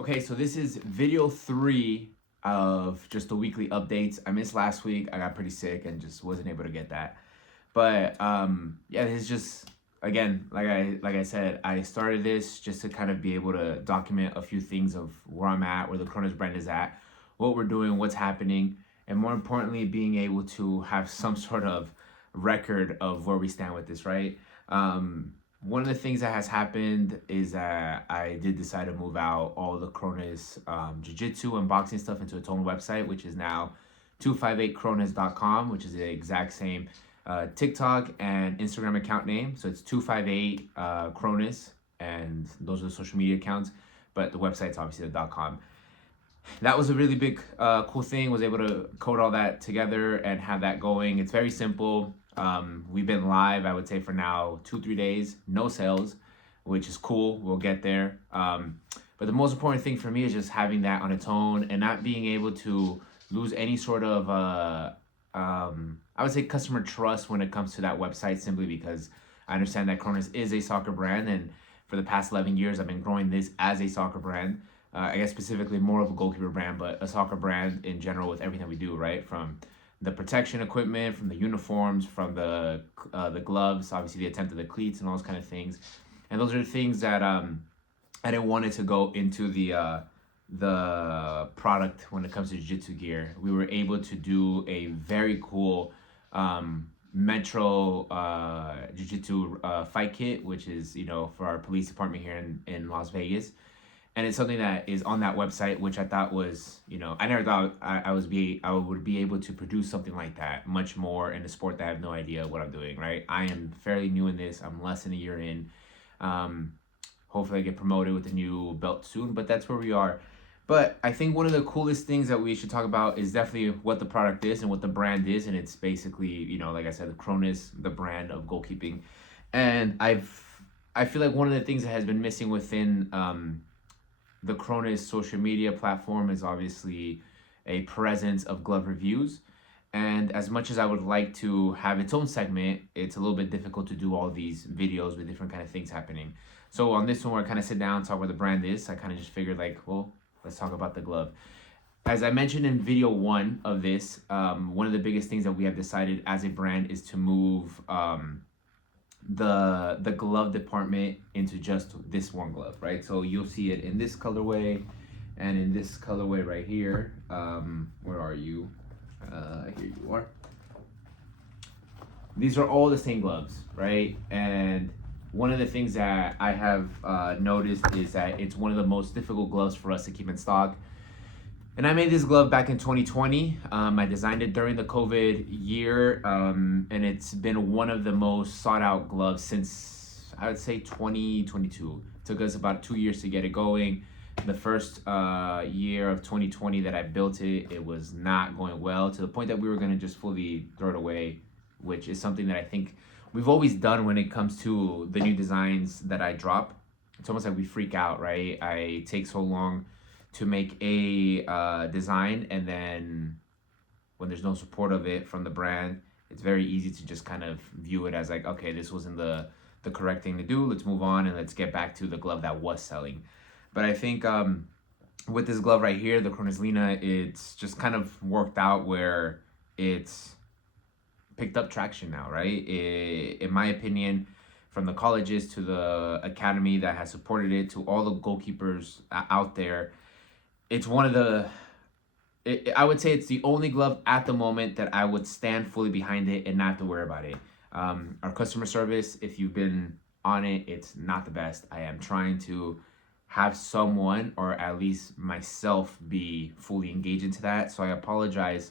Okay, so this is video 3 of just the weekly updates. I missed last week. I got pretty sick and just wasn't able to get that. But yeah, this is just again, like I said, I started this just to kind of be able to document a few things of where I'm at, where the Kronis brand is at, what we're doing, what's happening, and more importantly, being able to have some sort of record of where we stand with this, right? One of the things that has happened is that I did decide to move out all the Kronis jiu-jitsu and boxing stuff into its own website, which is now 258kronis.com, which is the exact same TikTok and Instagram account name. So it's 258 Kronis, and those are the social media accounts, but the website's obviously the .com. That was a really big cool thing. Was able to code all that together and have that going. It's very simple. We've been live, I would say, for now 2-3 days, no sales, which is cool. We'll get there. But the most important thing for me is just having that on its own and not being able to lose any sort of I would say customer trust when it comes to that website, simply because I understand that Kronis is a soccer brand, and for the past 11 years I've been growing this as a soccer brand. I guess specifically more of a goalkeeper brand, but a soccer brand in general with everything we do, right? From the protection equipment, from the uniforms, from the gloves, obviously the attempt of the cleats and all those kind of things. And those are the things that I didn't want it to go into the product when it comes to jiu-jitsu gear. We were able to do a very cool Metro jiu-jitsu fight kit, which is, for our police department here in Las Vegas. And it's something that is on that website, which I thought was, I never thought I would be able to produce something like that, much more in a sport that I have no idea what I'm doing, right? I am fairly new in this. I'm less than a year in. Hopefully I get promoted with a new belt soon, but that's where we are. But I think one of the coolest things that we should talk about is definitely what the product is and what the brand is. And it's basically, like I said, the Kronis, the brand of goalkeeping. And I feel like one of the things that has been missing within the Kronis social media platform is obviously a presence of glove reviews. And as much as I would like to have its own segment, it's a little bit difficult to do all these videos with different kind of things happening. So on this one, where I kind of sit down, talk where the brand is, I kind of just figured let's talk about the glove. As I mentioned in video 1 of this, one of the biggest things that we have decided as a brand is to move the glove department into just this one glove, right? So you'll see it in this colorway and in this colorway right here. Where are you? Here you are. These are all the same gloves, right? And one of the things that I have noticed is that it's one of the most difficult gloves for us to keep in stock. And I made this glove back in 2020. I designed it during the COVID year, and it's been one of the most sought out gloves since, I would say, 2022. It took us about 2 years to get it going. The first year of 2020 that I built it, it was not going well, to the point that we were going to just fully throw it away, which is something that I think we've always done when it comes to the new designs that I drop. It's almost like we freak out, right? I take so long to make a design, and then when there's no support of it from the brand, it's very easy to just kind of view it as like, okay, this wasn't the correct thing to do. Let's move on and let's get back to the glove that was selling. But I think with this glove right here, the Kronis Lyna, it's just kind of worked out where it's picked up traction now, right? In my opinion, from the colleges to the academy that has supported it to all the goalkeepers out there, it's one of the, I would say it's the only glove at the moment that I would stand fully behind it and not have to worry about it. Our customer service, if you've been on it, it's not the best. I am trying to have someone, or at least myself, be fully engaged into that. So I apologize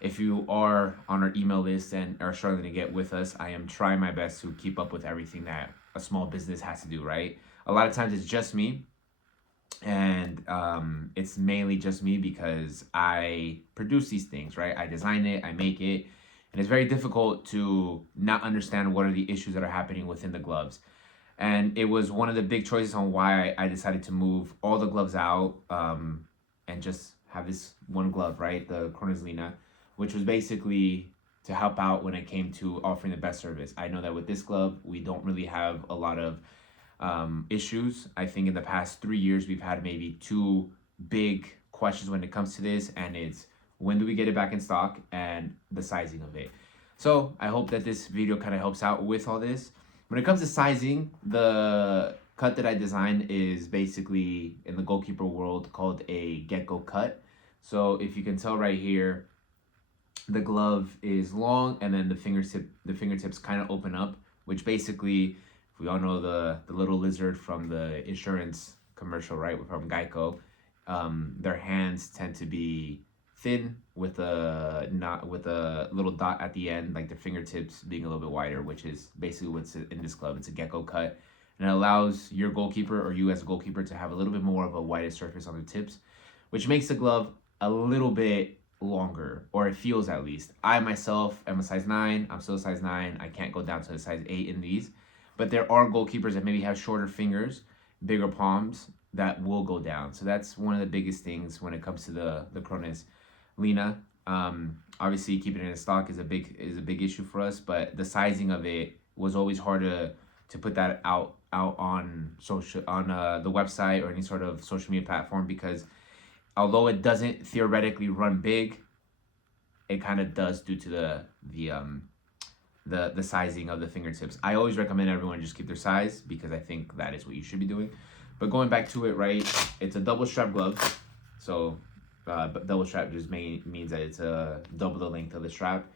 if you are on our email list and are struggling to get with us. I am trying my best to keep up with everything that a small business has to do, right? A lot of times it's just me. And it's mainly just me because I produce these things, right? I design it, I make it, and it's very difficult to not understand what are the issues that are happening within the gloves. And it was one of the big choices on why I decided to move all the gloves out and just have this one glove, right? The Kronis Lyna, which was basically to help out when it came to offering the best service. I know that with this glove, we don't really have a lot of issues. I think in the past 3 years, we've had maybe two big questions when it comes to this, and it's when do we get it back in stock and the sizing of it. So I hope that this video kind of helps out with all this. When it comes to sizing, the cut that I designed is basically in the goalkeeper world called a gecko cut. So if you can tell right here, the glove is long, and then the fingertips kind of open up, which basically, we all know the little lizard from the insurance commercial, right, from Geico. Their hands tend to be thin with a little dot at the end, like their fingertips being a little bit wider, which is basically what's in this glove. It's a gecko cut, and it allows your goalkeeper, or you as a goalkeeper, to have a little bit more of a wider surface on the tips, which makes the glove a little bit longer, or it feels, at least. I myself am a size 9. I'm still a size 9. I can't go down to a size 8 in these, but there are goalkeepers that maybe have shorter fingers, bigger palms, that will go down. So that's one of the biggest things when it comes to the Kronis Lyna. Obviously keeping it in stock is a big issue for us, but the sizing of it was always hard to put that out on the website or any sort of social media platform, because although it doesn't theoretically run big, it kind of does due to the sizing of the fingertips. I always recommend everyone just keep their size, because I think that is what you should be doing. But going back to it, right, it's a double strap glove. So but double strap just means that it's double the length of the strap.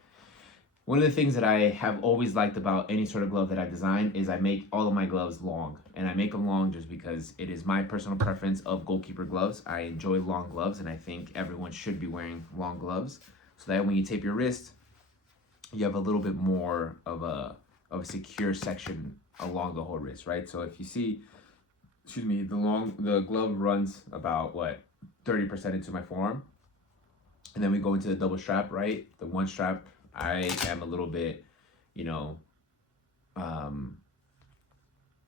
One of the things that I have always liked about any sort of glove that I design is I make all of my gloves long. And I make them long just because it is my personal preference of goalkeeper gloves. I enjoy long gloves, and I think everyone should be wearing long gloves, so that when you tape your wrist, you have a little bit more of a secure section along the whole wrist, right? So if you see, the glove runs about 30% into my forearm, and then we go into the double strap, right? The one strap, I am a little bit,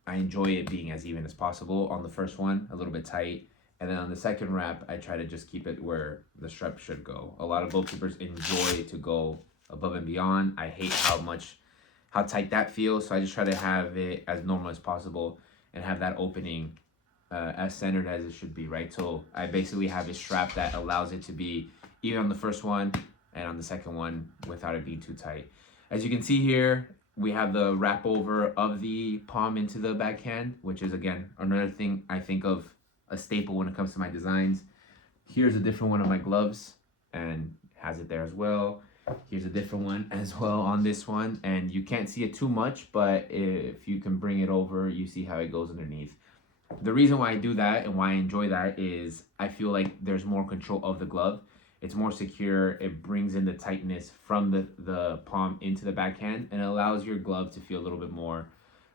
I enjoy it being as even as possible. On the first one, a little bit tight, and then on the second wrap, I try to just keep it where the strap should go. A lot of goalkeepers enjoy to go above and beyond. I hate how tight that feels, so I just try to have it as normal as possible and have that opening as centered as it should be, right? So I basically have a strap that allows it to be even on the first one and on the second one without it being too tight. As you can see here, we have the wrap over of the palm into the backhand, which is, again, another thing I think of a staple when it comes to my designs. Here's a different one of my gloves, and has it there as well. Here's a different one as well on this one, and you can't see it too much, but if you can bring it over, you see how it goes underneath. The reason why I do that and why I enjoy that is I feel like there's more control of the glove. It's more secure. It brings in the tightness from the palm into the backhand, and it allows your glove to feel a little bit more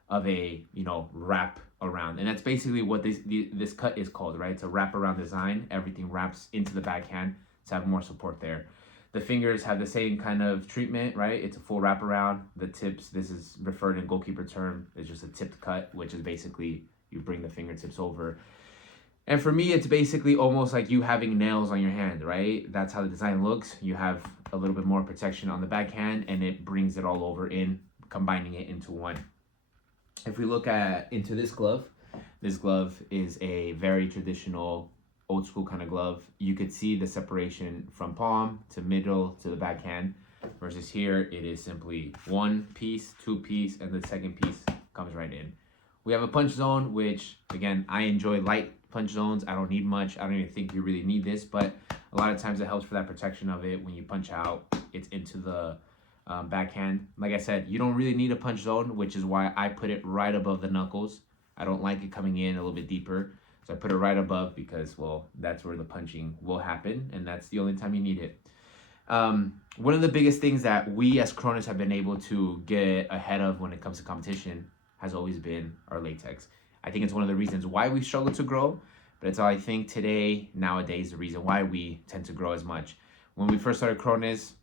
of a wrap around. And that's basically what this cut is called, right? It's a wrap around design. Everything wraps into the backhand to have more support there. The fingers have the same kind of treatment, right? It's a full wrap around. The tips, this is referred in goalkeeper term, is just a tipped cut, which is basically you bring the fingertips over. And for me, it's basically almost like you having nails on your hand, right? That's how the design looks. You have a little bit more protection on the backhand, and it brings it all over in, combining it into one. If we look into this glove is a very traditional, old school kind of glove. You could see the separation from palm to middle to the backhand, versus here, it is simply one piece, two piece, and the second piece comes right in. We have a punch zone, which, again, I enjoy light punch zones. I don't need much. I don't even think you really need this, but a lot of times it helps for that protection of it. When you punch out, it's into the backhand. Like I said, you don't really need a punch zone, which is why I put it right above the knuckles. I don't like it coming in a little bit deeper, so I put it right above because, well, that's where the punching will happen, and that's the only time you need it. One of the biggest things that we as Kronis have been able to get ahead of when it comes to competition has always been our latex. I think it's one of the reasons why we struggle to grow, but it's all, I think, nowadays, the reason why we tend to grow as much. When we first started Kronis,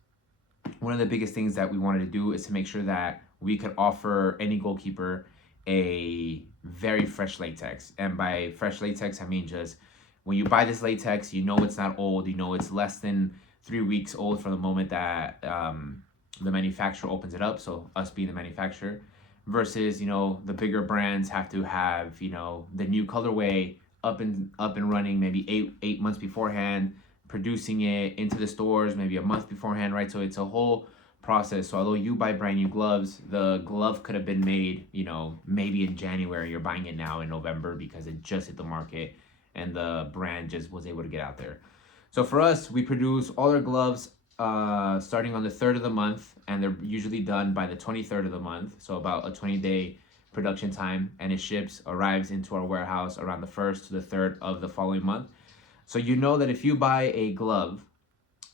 one of the biggest things that we wanted to do is to make sure that we could offer any goalkeeper a very fresh latex. And by fresh latex, I mean just when you buy this latex, you know it's not old, you know it's less than 3 weeks old from the moment that the manufacturer opens it up, so us being the manufacturer. versus, you know, the bigger brands have to have, you know, the new colorway up and running maybe eight months beforehand, producing it into the stores maybe a month beforehand, right? So it's a whole process. So although you buy brand new gloves, the glove could have been made, you know, maybe in January. You're buying it now in November because it just hit the market and the brand just was able to get out there. So for us, we produce all our gloves starting on the 3rd of the month, and they're usually done by the 23rd of the month. So about a 20-day production time, and it arrives into our warehouse around the 1st to the 3rd of the following month. So you know that if you buy a glove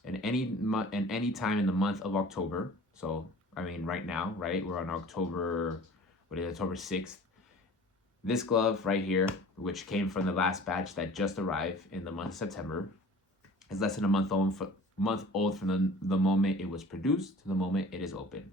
in any time in the month of October, so I mean right now, right? We're on October 6th. This glove right here, which came from the last batch that just arrived in the month of September, is less than a month old from the moment it was produced to the moment it is open.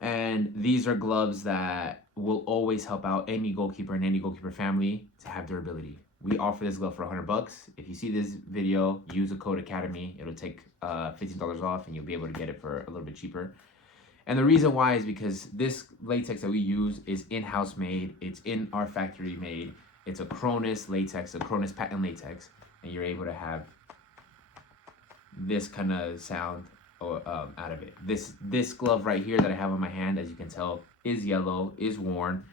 And these are gloves that will always help out any goalkeeper and any goalkeeper family to have durability. We offer this glove for $100. If you see this video, use the code Academy. It'll take $15 off, and you'll be able to get it for a little bit cheaper. And the reason why is because this latex that we use is in-house made. It's in our factory made. It's a Kronis latex, a Kronis patent latex, and you're able to have this kind of sound out of it. This glove right here that I have on my hand, as you can tell, is yellow, is worn,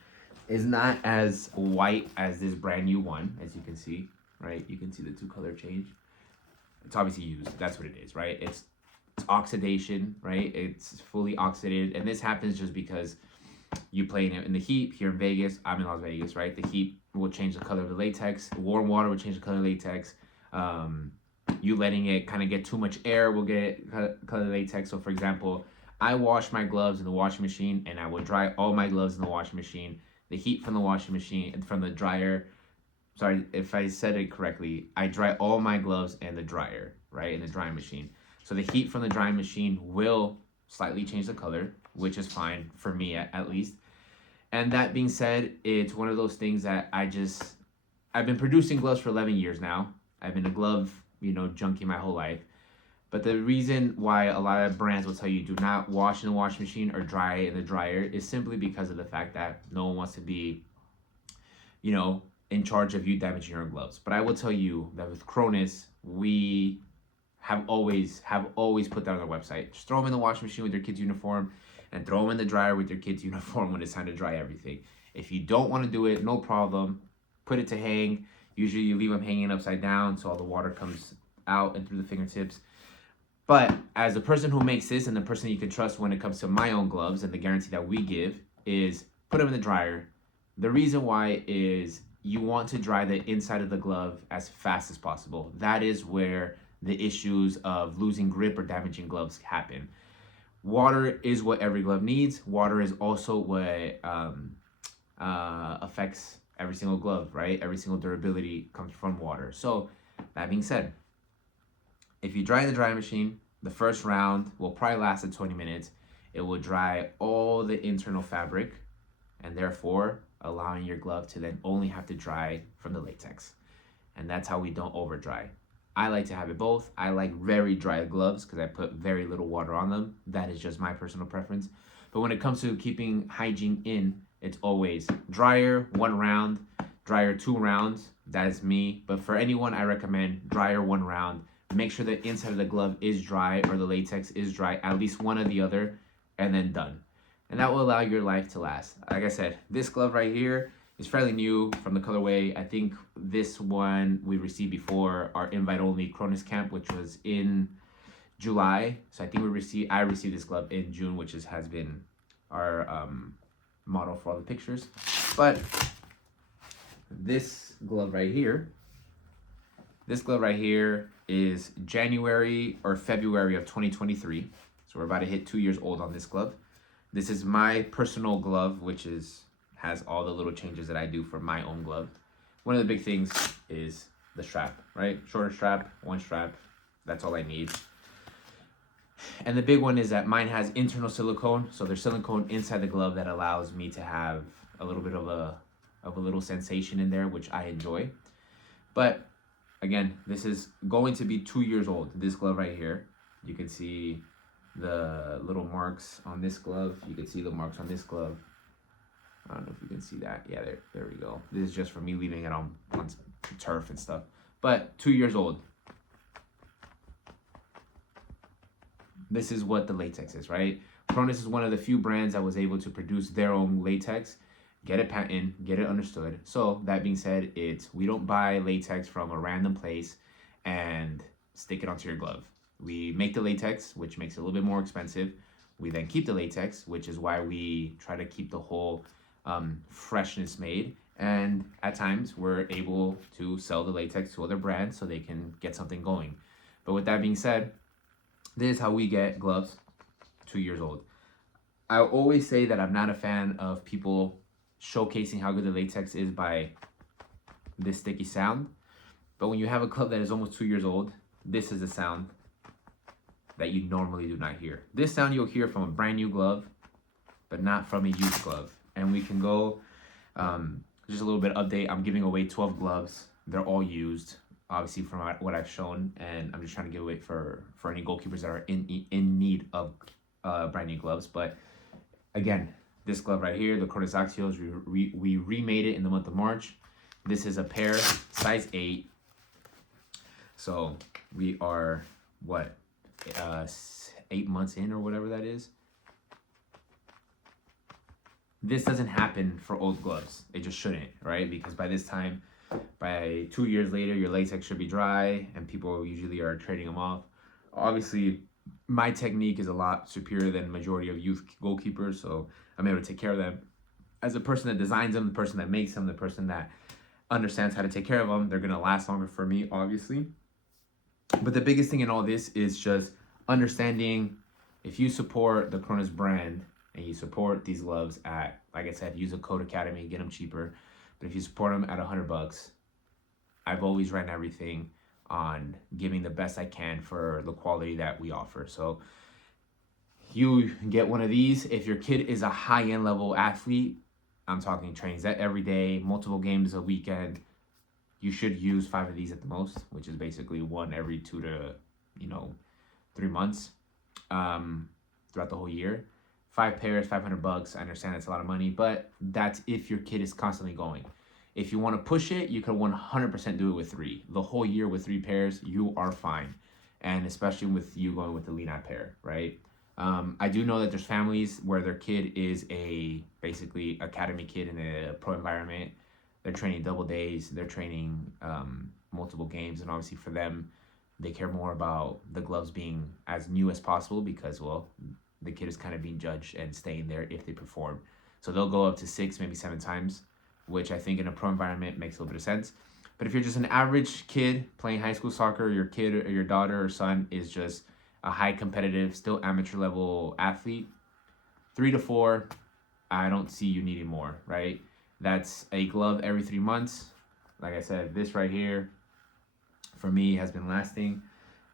is not as white as this brand new one, as you can see, right? You can see the two color change. It's obviously used. That's what it is, right? It's oxidation, right? It's fully oxidated, and this happens just because you play in the heat here in Vegas. I'm in Las Vegas, right? The heat will change the color of the latex. Warm water will change the color of latex. You letting it kind of get too much air will get color latex. So for example, I wash my gloves in the washing machine, and I will dry all my gloves in the washing machine. The heat from the washing machine and from the dryer, sorry if I said it correctly, I dry all my gloves in the dryer, right, in the drying machine. So the heat from the drying machine will slightly change the color, which is fine for me at least. And that being said, it's one of those things that I've been producing gloves for 11 years now. I've been a glove, junkie my whole life. But the reason why a lot of brands will tell you do not wash in the washing machine or dry in the dryer is simply because of the fact that no one wants to be, in charge of you damaging your gloves. But I will tell you that with Kronis, we have always put that on our website. Just throw them in the washing machine with your kid's uniform and throw them in the dryer with your kid's uniform when it's time to dry everything. If you don't want to do it, no problem. Put it to hang. Usually you leave them hanging upside down so all the water comes out and through the fingertips. But as the person who makes this and the person you can trust when it comes to my own gloves and the guarantee that we give is put them in the dryer. The reason why is you want to dry the inside of the glove as fast as possible. That is where the issues of losing grip or damaging gloves happen. Water is what every glove needs. Water is also what affects every single glove, right? Every single durability comes from water. So that being said, if you dry in the drying machine, the first round will probably last 20 minutes. It will dry all the internal fabric and therefore allowing your glove to then only have to dry from the latex. And that's how we don't over dry. I like to have it both. I like very dry gloves because I put very little water on them. That is just my personal preference. But when it comes to keeping hygiene in, it's always dryer 1 round, dryer 2 rounds. That is me. But for anyone, I recommend dryer 1 round. Make sure the inside of the glove is dry or the latex is dry, at least one or the other, and then done. And that will allow your life to last. Like I said, this glove right here is fairly new from the colorway. I think this one we received before our invite-only Kronis camp, which was in July. So I think I received this glove in June, which has been our model for all the pictures. But this glove right here is January or February of 2023. So we're about to hit 2 years old on this glove. This is my personal glove, which has all the little changes that I do for my own glove. One of the big things is the strap, right? Shorter strap, 1 strap. That's all I need. And the big one is that mine has internal silicone. So there's silicone inside the glove that allows me to have a little bit of a little sensation in there, which I enjoy. But again, this is going to be 2 years old. This glove right here, you can see the little marks on this glove. You can see the marks on this glove. I don't know if you can see that. Yeah, there we go. This is just for me leaving it on turf and stuff. But 2 years old. This is what the latex is, right? Kronis is one of the few brands that was able to produce their own latex, get it patented, get it understood. So that being said, we don't buy latex from a random place and stick it onto your glove. We make the latex, which makes it a little bit more expensive. We then keep the latex, which is why we try to keep the whole freshness made. And at times, we're able to sell the latex to other brands so they can get something going. But with that being said, this is how we get gloves 2 years old. I always say that I'm not a fan of people showcasing how good the latex is by this sticky sound. But when you have a glove that is almost 2 years old, this is the sound that you normally do not hear. This sound you'll hear from a brand new glove, but not from a used glove. And we can go, just a little bit of update. I'm giving away 12 gloves. They're all used, obviously from what I've shown. And I'm just trying to give away for any goalkeepers that are in need of brand new gloves. But again, this glove right here, the Kronis Axios, we remade it in the month of March. This is a pair, size 8. So we are, what, 8 months in or whatever that is. This doesn't happen for old gloves. It just shouldn't, right? Because by this time, by 2 years later, your latex should be dry and people usually are trading them off. Obviously, my technique is a lot superior than majority of youth goalkeepers, so I'm able to take care of them. As a person that designs them, the person that makes them, the person that understands how to take care of them, they're gonna last longer for me, obviously. But the biggest thing in all this is just understanding if you support the Kronis brand and you support these gloves at, like I said, use a code Academy, get them cheaper. But if you support them at $100, I've always ran everything on giving the best I can for the quality that we offer. So you get one of these. If your kid is a high-end level athlete, I'm talking trains that every day, multiple games a weekend, you should use 5 of these at the most, which is basically one every 2 to 3 months throughout the whole year. 5 pairs, $500. I understand that's a lot of money, but that's if your kid is constantly going. If you want to push it, you can 100% do it with 3. The whole year with 3 pairs, you are fine. And especially with you going with the Lyna pair, right? I do know that there's families where their kid is basically academy kid in a pro environment. They're training double days. They're training multiple games. And obviously for them, they care more about the gloves being as new as possible because, well, the kid is kind of being judged and staying there if they perform. So they'll go up to 6, maybe 7 times, which I think in a pro environment makes a little bit of sense. But if you're just an average kid playing high school soccer, your kid or your daughter or son is just a high competitive, still amateur level athlete, 3 to 4, I don't see you needing more, right? That's a glove every 3 months. Like I said, this right here, for me, has been lasting.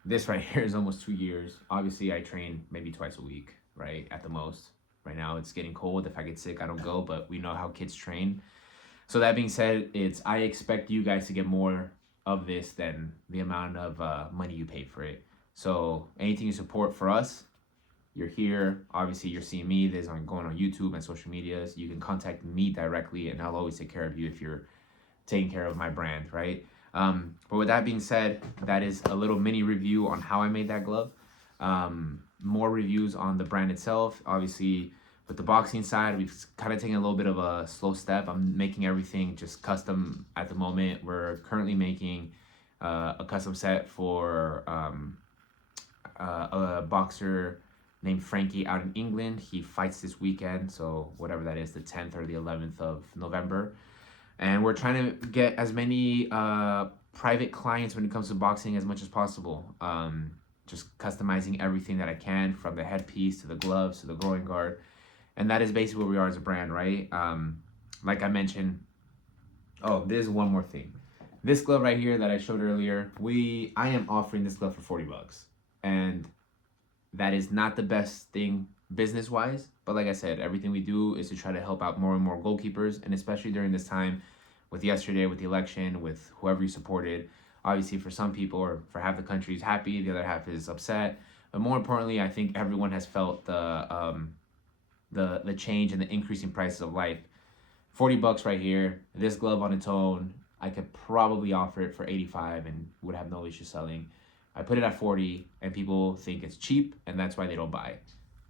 This right here is almost 2 years. Obviously, I train maybe twice a week, right, at the most. Right now, it's getting cold. If I get sick, I don't go, but we know how kids train. So that being said, I expect you guys to get more of this than the amount of money you paid for it. So anything you support for us, you're here. Obviously, you're seeing me. This is going on YouTube and social medias. You can contact me directly, and I'll always take care of you if you're taking care of my brand, right? But with that being said, that is a little mini review on how I made that glove. More reviews on the brand itself. Obviously, with the boxing side, we've kind of taken a little bit of a slow step. I'm making everything just custom at the moment. We're currently making a custom set for a boxer named Frankie out in England. He fights this weekend, so whatever that is, the 10th or the 11th of November. And we're trying to get as many private clients when it comes to boxing as much as possible. Just customizing everything that I can, from the headpiece to the gloves to the groin guard. And that is basically where we are as a brand, right? Like I mentioned, there's one more thing. This glove right here that I showed earlier, I am offering this glove for $40. And that is not the best thing business-wise, but like I said, everything we do is to try to help out more and more goalkeepers, and especially during this time with yesterday, with the election, with whoever you supported. Obviously, for some people or for half the country is happy, the other half is upset. But more importantly, I think everyone has felt the change and the increasing prices of life. $40 right here. This glove on its own, I could probably offer it for 85 and would have no issue selling. I put it at 40 and people think it's cheap and that's why they don't buy.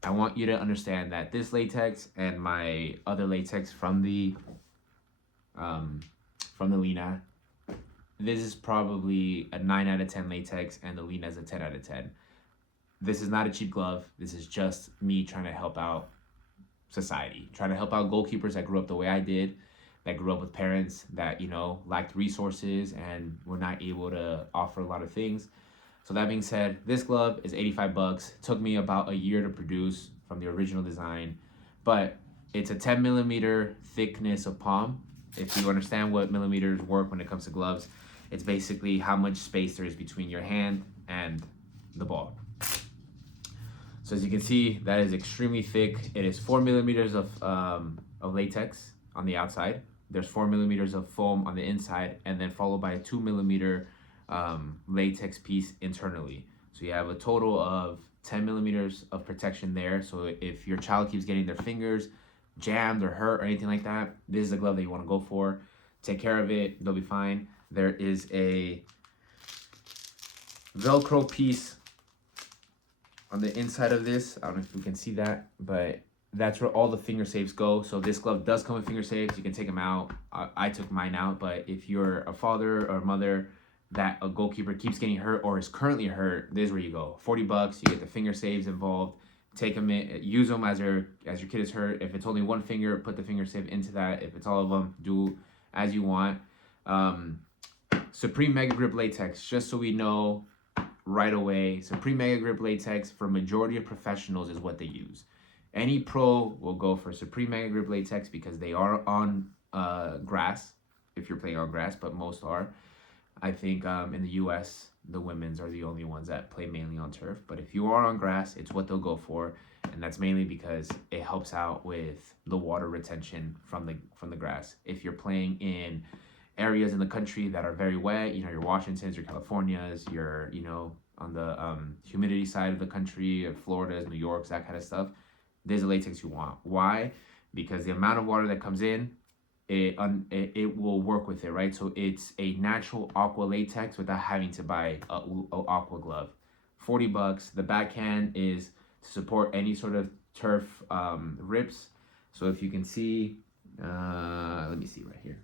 I want you to understand that this latex and my other latex from the Lyna, this is probably a 9 out of 10 latex and the Lyna is a 10 out of 10. This is not a cheap glove. This is just me trying to help out society, trying to help out goalkeepers that grew up the way I did, that grew up with parents that, you know, lacked resources and were not able to offer a lot of things. So that being said, this glove is $85. It took me about a year to produce from the original design, but it's a 10 millimeter thickness of palm. If you understand what millimeters work when it comes to gloves, it's basically how much space there is between your hand and the ball. So as you can see, that is extremely thick. It is 4 millimeters of latex on the outside. There's 4 millimeters of foam on the inside, and then followed by a 2 millimeter latex piece internally. So you have a total of 10 millimeters of protection there. So if your child keeps getting their fingers jammed or hurt or anything like that, this is a glove that you want to go for. Take care of it, they'll be fine. There is a Velcro piece on the inside of this. I don't know if you can see that, but that's where all the finger safes go. So this glove does come with finger safes. You can take them out. I took mine out, but if you're a father or mother that a goalkeeper keeps getting hurt or is currently hurt, this is where you go. $40, you get the finger saves involved. Take them in, use them as your kid is hurt. If it's only one finger, put the finger save into that. If it's all of them, do as you want. Supreme Mega Grip Latex, just so we know right away, Supreme Mega Grip Latex for majority of professionals is what they use. Any pro will go for Supreme Mega Grip Latex because they are on grass, if you're playing on grass, but most are. I think in the US, the women's are the only ones that play mainly on turf. But if you are on grass, it's what they'll go for. And that's mainly because it helps out with the water retention from the grass. If you're playing in areas in the country that are very wet, you know, your Washingtons, your Californias, your, you know, on the humidity side of the country, Florida's, New York's, that kind of stuff, there's a latex you want. Why? Because the amount of water that comes in, it will work with it, right? So it's a natural aqua latex without having to buy a aqua glove. $40. The backhand is to support any sort of turf rips. So if you can see, let me see right here.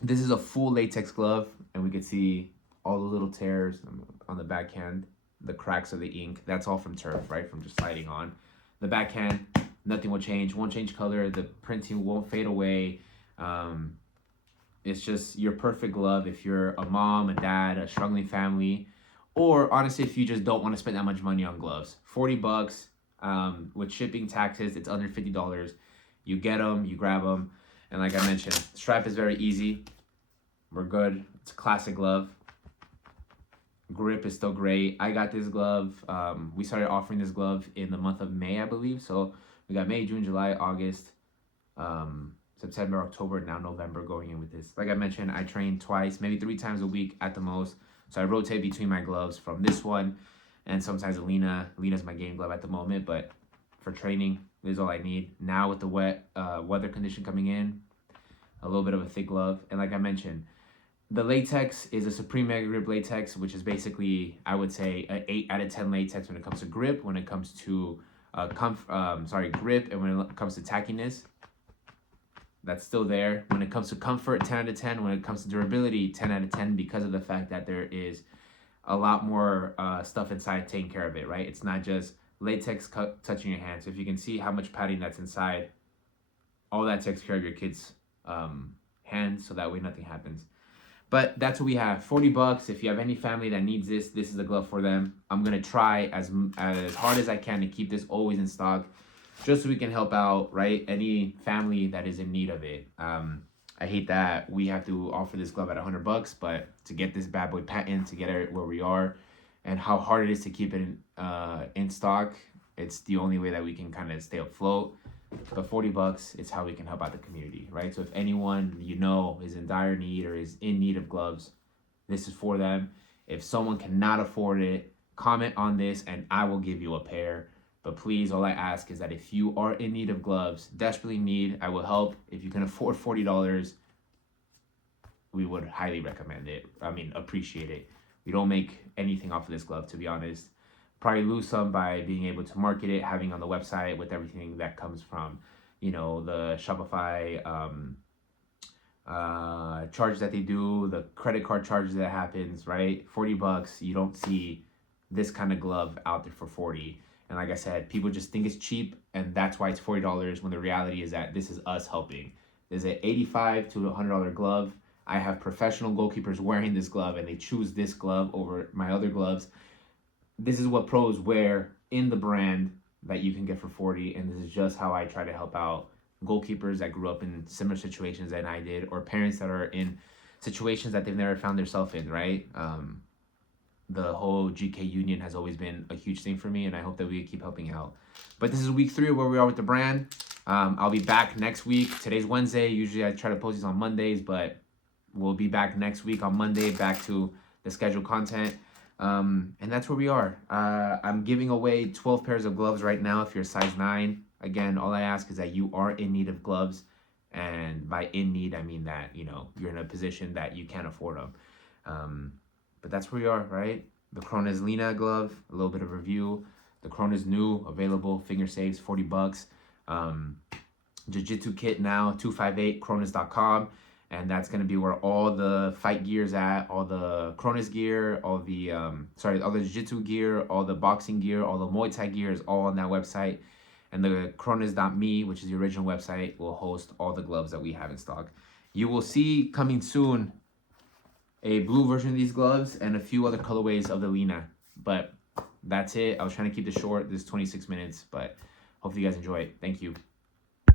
This is a full latex glove, and we can see all the little tears on the backhand, the cracks of the ink. That's all from turf, right? From just sliding on. The backhand, nothing will change, won't change color. The printing won't fade away. It's just your perfect glove if you're a mom, a dad, a struggling family, or honestly, if you just don't want to spend that much money on gloves. $40 with shipping, taxes, it's under $50. You get them, you grab them. And like I mentioned, strap is very easy. We're good. It's a classic glove. Grip is still great. I got this glove. We started offering this glove in the month of May, I believe. So we got May, June, July, August, September, October, now November going in with this. Like I mentioned, I train twice, maybe 3 times a week at the most. So I rotate between my gloves from this one and sometimes a Lyna. Lyna's my game glove at the moment, but for training, this is all I need. Now with the wet weather condition coming in, a little bit of a thick glove. And like I mentioned, the latex is a Supreme Mega Grip Latex, which is basically, I would say, an 8 out of 10 latex when it comes to grip, when it comes to grip, and when it comes to tackiness. That's still there. When it comes to comfort, 10 out of 10. When it comes to durability, 10 out of 10, because of the fact that there is a lot more stuff inside taking care of it, right? It's not just latex touching your hand. So if you can see how much padding that's inside, all that takes care of your kid's hands, so that way nothing happens. But that's what we have. $40. If you have any family that needs this, this is a glove for them. I'm gonna try as hard as I can to keep this always in stock, just so we can help out, right? Any family that is in need of it. I hate that we have to offer this glove at $100, but to get this bad boy patent, to get it where we are, and how hard it is to keep it in stock, it's the only way that we can kind of stay afloat. But $40, it's how we can help out the community, right? So if anyone you know is in dire need or is in need of gloves, this is for them. If someone cannot afford it, comment on this and I will give you a pair. But please, all I ask is that if you are in need of gloves, desperately need, I will help. If you can afford $40, we would highly recommend it. I mean, appreciate it. We don't make anything off of this glove, to be honest. Probably lose some by being able to market it, having on the website with everything that comes from, you know, the Shopify charge that they do, the credit card charges that happens, right? $40, you don't see this kind of glove out there for 40. And like I said, people just think it's cheap, and that's why it's $40, when the reality is that this is us helping. There's an $85 to $100 glove. I have professional goalkeepers wearing this glove, and they choose this glove over my other gloves. This is what pros wear in the brand that you can get for 40, and this is just how I try to help out goalkeepers that grew up in similar situations than I did, or parents that are in situations that they've never found themselves in, right? The whole GK union has always been a huge thing for me, and I hope that we keep helping out. But this is week 3 of where we are with the brand. I'll be back next week. Today's Wednesday. Usually I try to post these on Mondays, but we'll be back next week on Monday, back to the scheduled content. And that's where we are. I'm giving away 12 pairs of gloves right now if you're size 9. Again, all I ask is that you are in need of gloves. And by in need, I mean that, you know, you're in a position that you can't afford them. But that's where we are, right? The Kronis Lyna glove, a little bit of review. The Kronis new, available, finger saves, $40. Jiu-Jitsu kit now, 258, kronis.com. And that's going to be where all the fight gear's at, all the Kronis gear, all the Jiu-Jitsu gear, all the boxing gear, all the Muay Thai gear is all on that website. And the kronis.me, which is the original website, will host all the gloves that we have in stock. You will see coming soon a blue version of these gloves and a few other colorways of the Lyna. But that's it. I was trying to keep this short. This is 26 minutes, but hopefully you guys enjoy it. Thank you.